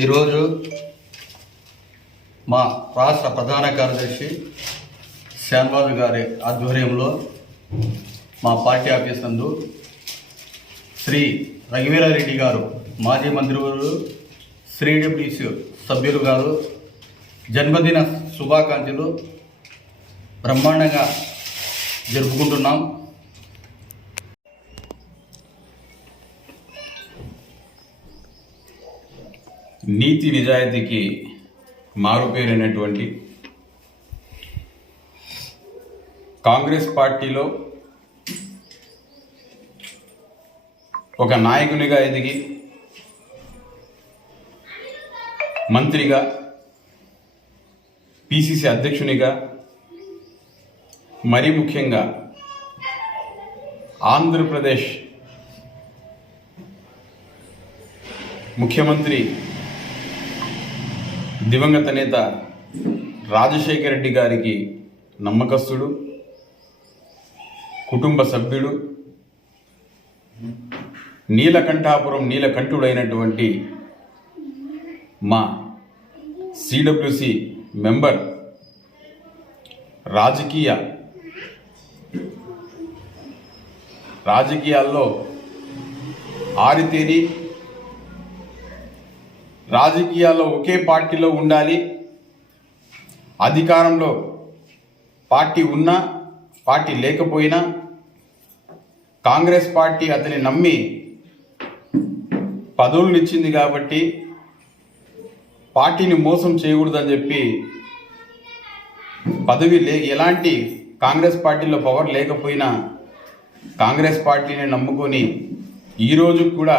ఈరోజు మా రాష్ట్ర ప్రధాన కార్యదర్శి శ్యాన్బాబు గారి ఆధ్వర్యంలో మా పార్టీ ఆఫీస్ నందు శ్రీ రఘువీరారెడ్డి గారు మాజీ మంత్రివర్యులు శ్రీడబ్ల్యూసీ సభ్యులు గారు జన్మదిన శుభాకాంక్షలు బ్రహ్మాండంగా జరుపుకుంటున్నాం. నీతి నిజాయితీకి మారుపేరైనటువంటి కాంగ్రెస్ పార్టీలో ఒక నాయకునిగా ఎదిగి మంత్రిగా, పిసిసి అధ్యక్షునిగా, మరీ ముఖ్యంగా ఆంధ్రప్రదేశ్ ముఖ్యమంత్రి దివంగత నేత రాజశేఖర రెడ్డి గారికి నమ్మకస్తుడు, కుటుంబ సభ్యుడు, నీలకంఠాపురం నీలకంఠుడైనటువంటి మా సిడబ్ల్యూసి మెంబర్, రాజకీయాల్లో ఆరితేరి రాజకీయాల్లో ఒకే పార్టీలో ఉండాలి, అధికారంలో పార్టీ ఉన్నా పార్టీ లేకపోయినా కాంగ్రెస్ పార్టీ అతని నమ్మి పదవులను ఇచ్చింది కాబట్టి పార్టీని మోసం చేయకూడదని చెప్పి ఎలాంటి కాంగ్రెస్ పార్టీలో పవర్ లేకపోయినా కాంగ్రెస్ పార్టీని నమ్ముకొని ఈరోజు కూడా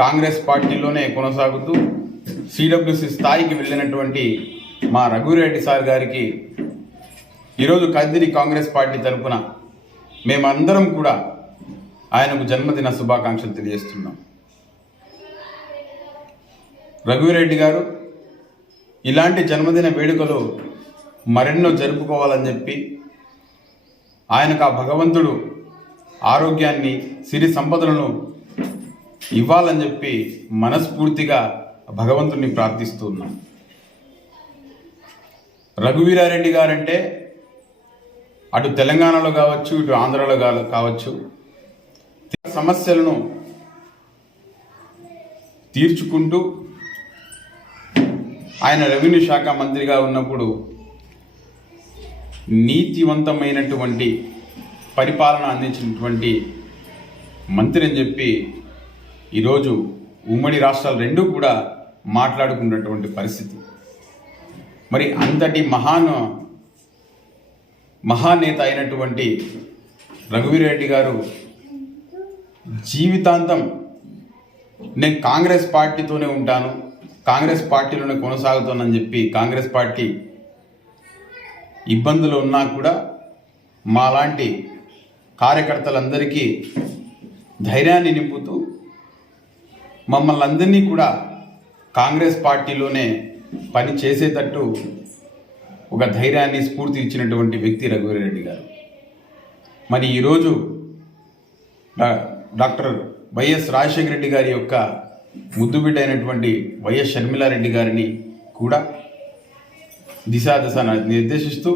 కాంగ్రెస్ పార్టీలోనే కొనసాగుతూ సిడబ్ల్యూసి స్థాయికి వెళ్ళినటువంటి మా రఘువీరారెడ్డి సార్ గారికి ఈరోజు కదిరి కాంగ్రెస్ పార్టీ తరఫున మేమందరం కూడా ఆయనకు జన్మదిన శుభాకాంక్షలు తెలియజేస్తున్నాం. రఘువీరారెడ్డి గారు ఇలాంటి జన్మదిన వేడుకలు మరెన్నో జరుపుకోవాలని చెప్పి ఆయనకు ఆ భగవంతుడు ఆరోగ్యాన్ని, సిరి సంపదలను ఇవ్వాలని చెప్పి మనస్ఫూర్తిగా భగవంతుడిని ప్రార్థిస్తూ ఉన్నాం. రఘువీరారెడ్డి గారంటే అటు తెలంగాణలో కావచ్చు, ఇటు ఆంధ్రాలో కావచ్చు, సమస్యలను తీర్చుకుంటూ ఆయన రెవెన్యూ శాఖ మంత్రిగా ఉన్నప్పుడు నీతివంతమైనటువంటి పరిపాలన అందించినటువంటి మంత్రి అని చెప్పి ఈరోజు ఉమ్మడి రాష్ట్రాలు రెండూ కూడా మాట్లాడుకున్నటువంటి పరిస్థితి. మరి అంతటి మహానేత అయినటువంటి రఘువీరారెడ్డి గారు జీవితాంతం నేను కాంగ్రెస్ పార్టీతోనే ఉంటాను, కాంగ్రెస్ పార్టీలోనే కొనసాగుతానని చెప్పి కాంగ్రెస్ పార్టీ ఇబ్బందులు ఉన్నా కూడా మాలాంటి కార్యకర్తలందరికీ ధైర్యాన్ని నింపుతూ మమ్మల్ని అందరినీ కూడా కాంగ్రెస్ పార్టీలోనే పని చేసేటట్టు ఒక ధైర్యాన్ని, స్ఫూర్తి ఇచ్చినటువంటి వ్యక్తి రఘువీరారెడ్డి గారు. మరి ఈరోజు డాక్టర్ వైఎస్ రాజశేఖర రెడ్డి గారి యొక్క ముద్దుబిడ్డ అయినటువంటి వైఎస్ షర్మిలారెడ్డి గారిని కూడా దిశ నిర్దేశిస్తూ,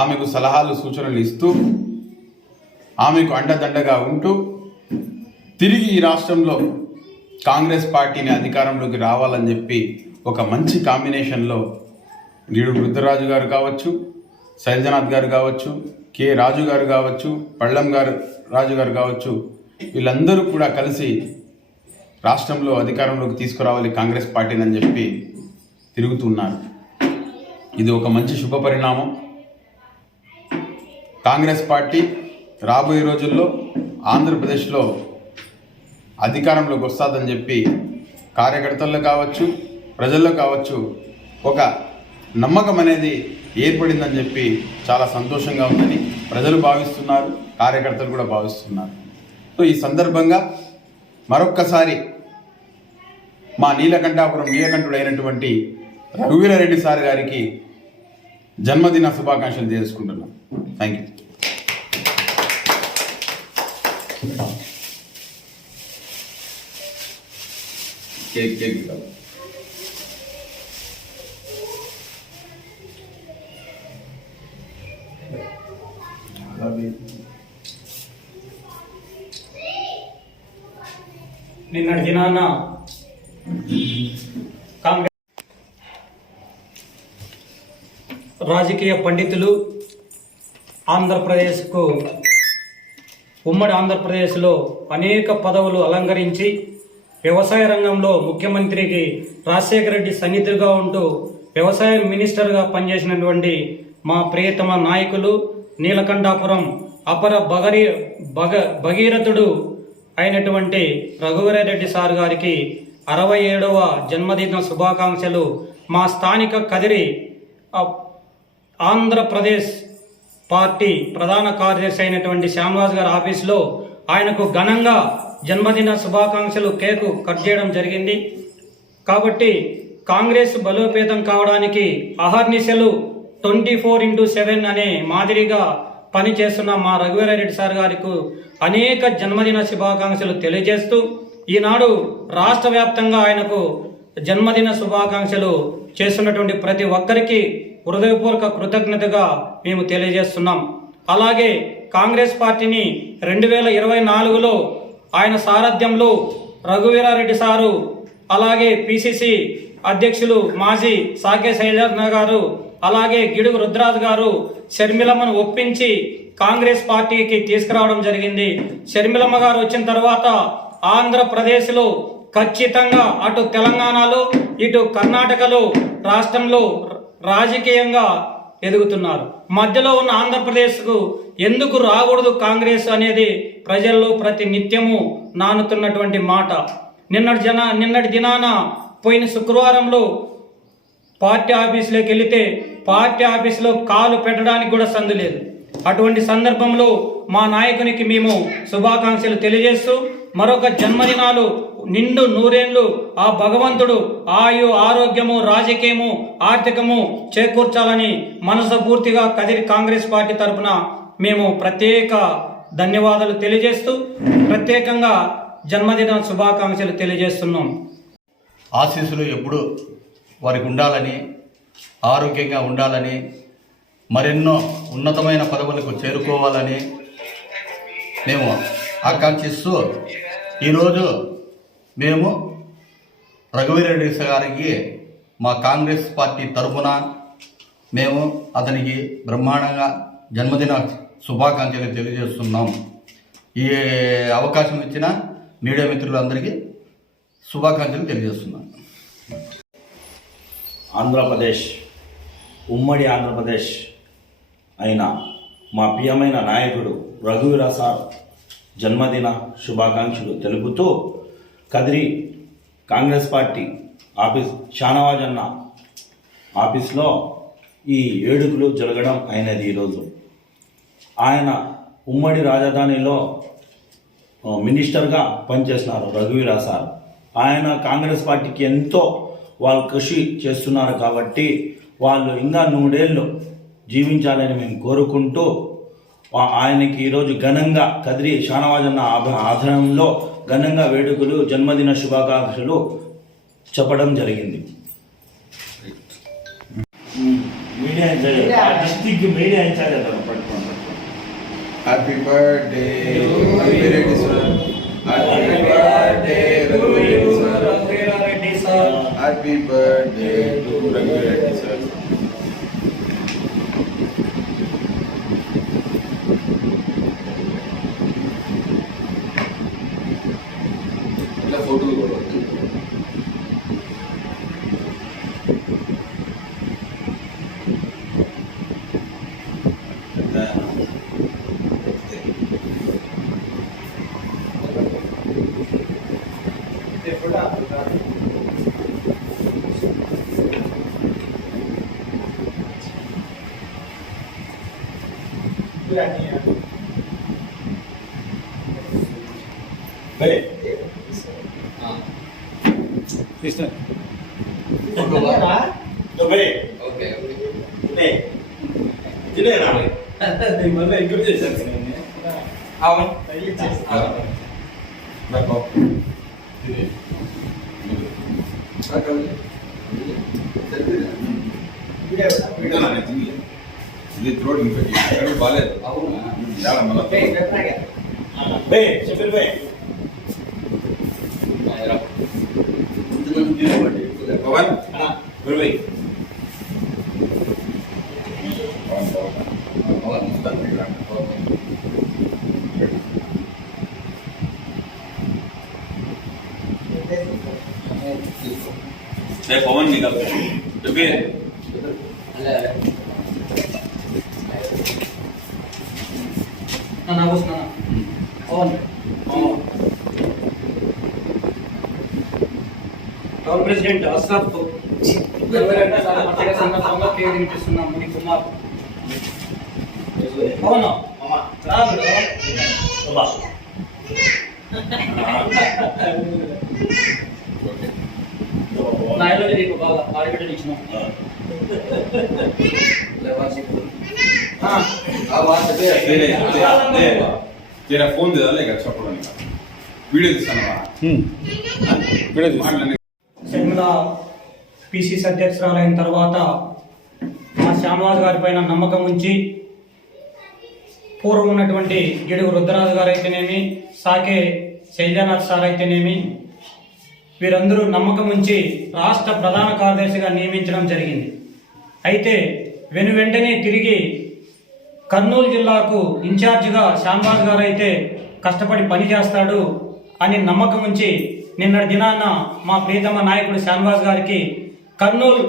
ఆమెకు సలహాలు, సూచనలు ఇస్తూ, ఆమెకు అండదండగా ఉంటూ తిరిగి ఈ రాష్ట్రంలో కాంగ్రెస్ పార్టీని అధికారంలోకి రావాలని చెప్పి ఒక మంచి కాంబినేషన్లో నీడు వృద్ధరాజు గారు కావచ్చు, శైలజనాథ్ గారు కావచ్చు, కె రాజు గారు కావచ్చు, పళ్ళం రాజు గారు కావచ్చు, వీళ్ళందరూ కూడా కలిసి రాష్ట్రంలో అధికారంలోకి తీసుకురావాలి కాంగ్రెస్ పార్టీని అని చెప్పి తిరుగుతున్నారు. ఇది ఒక మంచి శుభ పరిణామం. కాంగ్రెస్ పార్టీ రాబోయే రోజుల్లో ఆంధ్రప్రదేశ్లో అధికారంలోకి వస్తుందని చెప్పి కార్యకర్తల్లో కావచ్చు, ప్రజల్లో కావచ్చు ఒక నమ్మకం అనేది ఏర్పడిందని చెప్పి చాలా సంతోషంగా ఉందని ప్రజలు భావిస్తున్నారు, కార్యకర్తలు కూడా భావిస్తున్నారు. సో ఈ సందర్భంగా మరొక్కసారి మా నీలకంఠాపురం నీలకంఠుడైనటువంటి రఘువీరారెడ్డి సార్ గారికి జన్మదిన శుభాకాంక్షలు తెలుసుకుంటున్నాం. Thank you. కేక్ కేక్ కాదు. నిన్నటి దినాన కాంగ్రెస్ రాజకీయ పండితులు ఉమ్మడి ఆంధ్రప్రదేశ్లో అనేక పదవులు అలంకరించి వ్యవసాయ రంగంలో ముఖ్యమంత్రికి రాజశేఖర రెడ్డి సన్నిహితులుగా ఉంటూ వ్యవసాయ మినిస్టర్గా పనిచేసినటువంటి మా ప్రియతమ నాయకులు నీలకంఠాపురం అపర భగీరథుడు అయినటువంటి రఘువీరారెడ్డి సార్ గారికి 67వ జన్మదిన శుభాకాంక్షలు మా స్థానిక కదిరి ఆంధ్రప్రదేశ్ పార్టీ ప్రధాన కార్యదర్శి అయినటువంటి శ్యామరాజ్ గారి ఆఫీసులో ఆయనకు ఘనంగా జన్మదిన శుభాకాంక్షలు కేకు కట్ చేయడం జరిగింది. కాబట్టి కాంగ్రెస్ బలోపేతం కావడానికి అహర్నిశలు 24/7 అనే మాదిరిగా పనిచేస్తున్న మా రఘువీరారెడ్డి సార్ గారికి అనేక జన్మదిన శుభాకాంక్షలు తెలియజేస్తూ ఈనాడు రాష్ట్ర వ్యాప్తంగా ఆయనకు జన్మదిన శుభాకాంక్షలు చేస్తున్నటువంటి ప్రతి ఒక్కరికి హృదయపూర్వక కృతజ్ఞతగా మేము తెలియజేస్తున్నాం. అలాగే కాంగ్రెస్ పార్టీని 2024లో ఆయన సారథ్యంలో రఘువీరారెడ్డి సారు, అలాగే పిసిసి అధ్యక్షులు మాజీ సాకే శైలజ గారు, అలాగే గిడుగు రుద్రాజ్ గారు షర్మిలమ్మను ఒప్పించి కాంగ్రెస్ పార్టీకి తీసుకురావడం జరిగింది. షర్మిలమ్మ గారు వచ్చిన తర్వాత ఆంధ్రప్రదేశ్లో ఖచ్చితంగా అటు తెలంగాణలో ఇటు కర్ణాటకలో రాష్ట్రంలో రాజకీయంగా ఎదుగుతున్నారు. మధ్యలో ఉన్న ఆంధ్రప్రదేశ్కు ఎందుకు రాకూడదు కాంగ్రెస్ అనేది ప్రజల్లో ప్రతి నిత్యము నానుతున్నటువంటి మాట. నిన్నటి దినాన పోయిన శుక్రవారంలో పార్టీ ఆఫీసులోకి వెళితే పార్టీ ఆఫీసులో కాలు పెట్టడానికి కూడా సందు లేదు. అటువంటి సందర్భంలో మా నాయకునికి మేము శుభాకాంక్షలు తెలియజేస్తూ మరొక జన్మదినాలు నిండు నూరేళ్లు ఆ భగవంతుడు ఆయు ఆరోగ్యము రాజకీయము ఆర్థికము చేకూర్చాలని మనస్ఫూర్తిగా కదిరి కాంగ్రెస్ పార్టీ తరఫున మేము ప్రత్యేక ధన్యవాదాలు తెలియజేస్తూ ప్రత్యేకంగా జన్మదిన శుభాకాంక్షలు తెలియజేస్తున్నాం. ఆశీస్సులు ఎప్పుడు వారికి ఉండాలని, ఆరోగ్యంగా ఉండాలని, మరెన్నో ఉన్నతమైన పదవులకు చేరుకోవాలని మేము ఆకాంక్షిస్తూ ఈరోజు మేము రఘువీరారెడ్డి గారికి మా కాంగ్రెస్ పార్టీ తరఫున మేము అతనికి బ్రహ్మాండంగా జన్మదిన శుభాకాంక్షలు తెలియజేస్తున్నాం. ఈ అవకాశం ఇచ్చిన మీడియా మిత్రులందరికీ శుభాకాంక్షలు తెలియజేస్తున్నాం. ఉమ్మడి ఆంధ్రప్రదేశ్ అయిన మా ప్రియమైన నాయకుడు రఘువీర సార్ జన్మదిన శుభాకాంక్షలు తెలుపుతూ కదిరి కాంగ్రెస్ పార్టీ ఆఫీస్ షానవాజ్ అన్న ఆఫీస్లో ఈ వేడుకలు జరగడం అయినది. ఈరోజు ఆయన ఉమ్మడి రాజధానిలో మినిస్టర్గా పనిచేస్తున్నారు రఘువీర సార్. ఆయన కాంగ్రెస్ పార్టీకి ఎంతో వాళ్ళు కృషి చేస్తున్నారు కాబట్టి వాళ్ళు ఇంకా 100 ఏళ్ళు జీవించాలని మేము కోరుకుంటూ ఆయనకి ఈరోజు ఘనంగా కదిరి షానవాజ్ అన్న ఆధ్వర్యంలో ఘనంగా వేడుకలు జన్మదిన శుభాకాంక్షలు చెప్పడం జరిగింది. మీడియా డిస్ట్రిక్ట్ మీడియా ఇన్ఛార్జ్ పట్టుకోండి. Happy birthday Raghuveera Reddy sir. Happy birthday Raghuveera Reddy sir. Happy birthday Raghuveera Reddy sir. ఇలా ఫోటోలు కూడా ఇది థ్రోట్ ఇన్ఫెక్షన్ బాగాలేదు. బే చెప్పిరు బే Pawan గురువై Pawan nickel okay town president Ashraf సందర్భంగా పేరు వినిపిస్తున్నాం ముని కుమార్. అవును నాయలో నీకు బాగా ఆడబిడ్డలు ఇచ్చినాం. तेरा फोन दे डाले अच्छा पड़ा नहीं वीडियो दिखाना वीडियो షర్మిల పిసిసి అధ్యక్షురాలైన తర్వాత మా శ్యామరాజు గారి పైన నమ్మకం ఉంచి పూర్వం ఉన్నటువంటి గిడుగు రుద్రరాజు గారు అయితేనేమి, సాకే శైలజానాథ్ సార్ అయితేనేమి, వీరందరూ నమ్మకం ఉంచి రాష్ట్ర ప్రధాన కార్యదర్శిగా నియమించడం జరిగింది. అయితే వెంటనే తిరిగి కర్నూలు జిల్లాకు ఇన్ఛార్జిగా శ్యామరాజు గారు అయితే కష్టపడి పనిచేస్తాడు అని నమ్మకం ఉంచి నిన్నటి దినాన మా ప్రియతమ నాయకుడు శ్యామరాజు గారికి కర్నూలు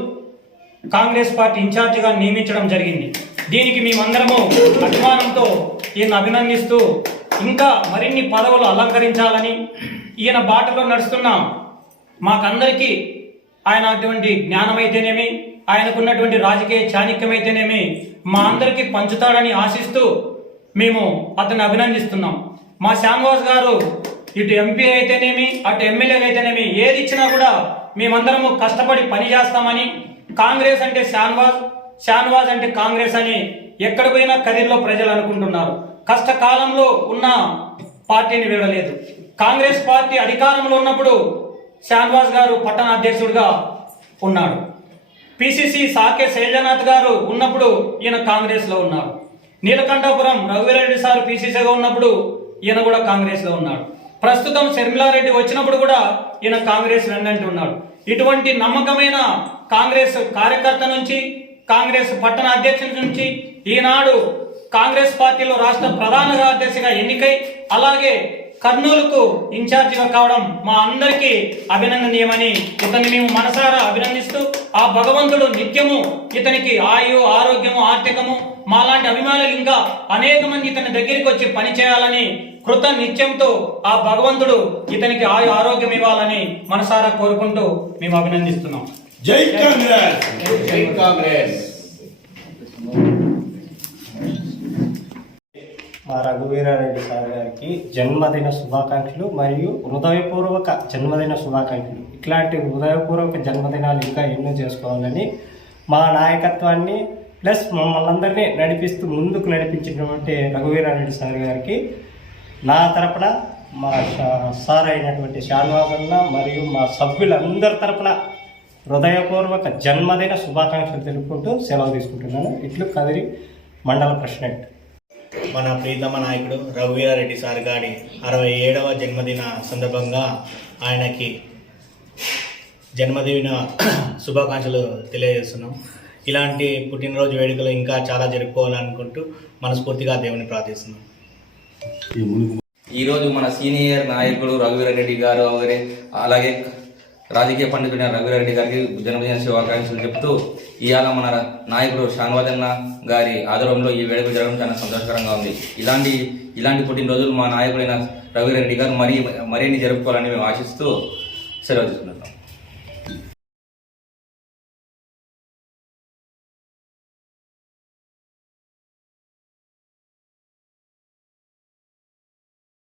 కాంగ్రెస్ పార్టీ ఇన్ఛార్జిగా నియమించడం జరిగింది. దీనికి మేమందరము అభిమానంతో ఈయన అభినందిస్తూ ఇంకా మరిన్ని పదవులు అలంకరించాలని ఈయన బాటలో నడుస్తున్న మాకందరికీ ఆయన అటువంటి జ్ఞానం అయితేనేమి, ఆయనకున్నటువంటి రాజకీయ చాణక్యం అయితేనేమి మా అందరికీ పంచుతాడని ఆశిస్తూ మేము అతన్ని అభినందిస్తున్నాం. మా శ్యామరాజు గారు ఇటు ఎంపీ అయితేనేమి, అటు ఎమ్మెల్యే అయితేనేమి ఏది ఇచ్చినా కూడా మేమందరము కష్టపడి పని చేస్తామని, కాంగ్రెస్ అంటే షాన్వాజ్ అంటే కాంగ్రెస్ అని ఎక్కడ పోయినా కదిరిలో ప్రజలు అనుకుంటున్నారు. కష్టకాలంలో ఉన్న పార్టీని వీడలేదు. కాంగ్రెస్ పార్టీ అధికారంలో ఉన్నప్పుడు షాన్వాజ్ గారు పట్టణ అధ్యక్షుడిగా ఉన్నాడు. పిసిసి సాకే శైలజానాథ్ గారు ఉన్నప్పుడు ఈయన కాంగ్రెస్ లో ఉన్నారు. నీలకంఠాపురం రఘువీరారెడ్డి సార్ పిసిసిగా ఉన్నప్పుడు ఈయన కూడా కాంగ్రెస్ లో ఉన్నాడు. ప్రస్తుతం షర్మిలారెడ్డి వచ్చినప్పుడు కూడా ఈయన కాంగ్రెస్ వెన్నంటి ఉన్నాడు. ఇటువంటి నమ్మకమైన కాంగ్రెస్ కార్యకర్త నుంచి, కాంగ్రెస్ పట్టణ అధ్యక్షుడి నుంచి ఈనాడు కాంగ్రెస్ పార్టీలో రాష్ట్ర ప్రధాన కార్యదర్శిగా ఎన్నికై అలాగే కర్నూలుకు ఇన్ఛార్జిగా కావడం మా అందరికీ అభినందనీయమని ఇతన్ని మేము మనసారా అభినందిస్తూ ఆ భగవంతుడు నిత్యము ఇతనికి ఆయు, ఆరోగ్యము, ఆర్థికము మాలాంటి అభిమానులు ఇంకా అనేక మంది ఇతని దగ్గరికి వచ్చి పని చేయాలని కృత నిత్యంతో ఆ భగవంతుడు ఇతనికి ఆయు, ఆరోగ్యం ఇవ్వాలని మనసారా కోరుకుంటూ మేము అభినందిస్తున్నాం. జై కాంగ్రెస్. జై కాంగ్రెస్. మా రఘువీరారెడ్డి సార్ గారికి జన్మదిన శుభాకాంక్షలు మరియు హృదయపూర్వక జన్మదిన శుభాకాంక్షలు. ఇట్లాంటి హృదయపూర్వక జన్మదినాలు ఇంకా ఎన్నో చేసుకోవాలని మా నాయకత్వాన్ని ప్లస్ మమ్మల్ని అందరినీ నడిపిస్తూ ముందుకు నడిపించినటువంటి రఘువీరారెడ్డి సార్ గారికి నా తరపున మా సార్ అయినటువంటి షాన్వాజ్ మరియు మా సభ్యులందరి తరపున హృదయపూర్వక జన్మదిన శుభాకాంక్షలు తెలుపుకుంటూ సెలవు తీసుకుంటున్నాను. ఇట్లు కదిరి మండల ప్రెసిడెంట్. మన ప్రీతమ నాయకుడు రఘువీరారెడ్డి సార్ గారి 67వ జన్మదిన సందర్భంగా ఆయనకి జన్మదిన శుభాకాంక్షలు తెలియజేస్తున్నాం. ఇలాంటి పుట్టినరోజు వేడుకలు ఇంకా చాలా జరుపుకోవాలనుకుంటూ మనస్ఫూర్తిగా దేవుని ప్రార్థిస్తున్నాం. ఈరోజు మన సీనియర్ నాయకుడు రఘువీరారెడ్డి గారు అలాగే రాజకీయ పండితుడైన రఘువీరారెడ్డి గారికి జన్మదిన శుభాకాంక్షలు చెప్తూ ఇవాళ మన నాయకుడు షాన్వాజ్ అన్న గారి ఆధ్వర్యంలో ఈ వేడుక జరగడం చాలా సంతోషకరంగా ఉంది. ఇలాంటి పుట్టినరోజులు మా నాయకుడైన రఘువీరారెడ్డి గారు మరిన్ని జరుపుకోవాలని మేము ఆశిస్తూ సెలవు తీసుకుంటున్నాం.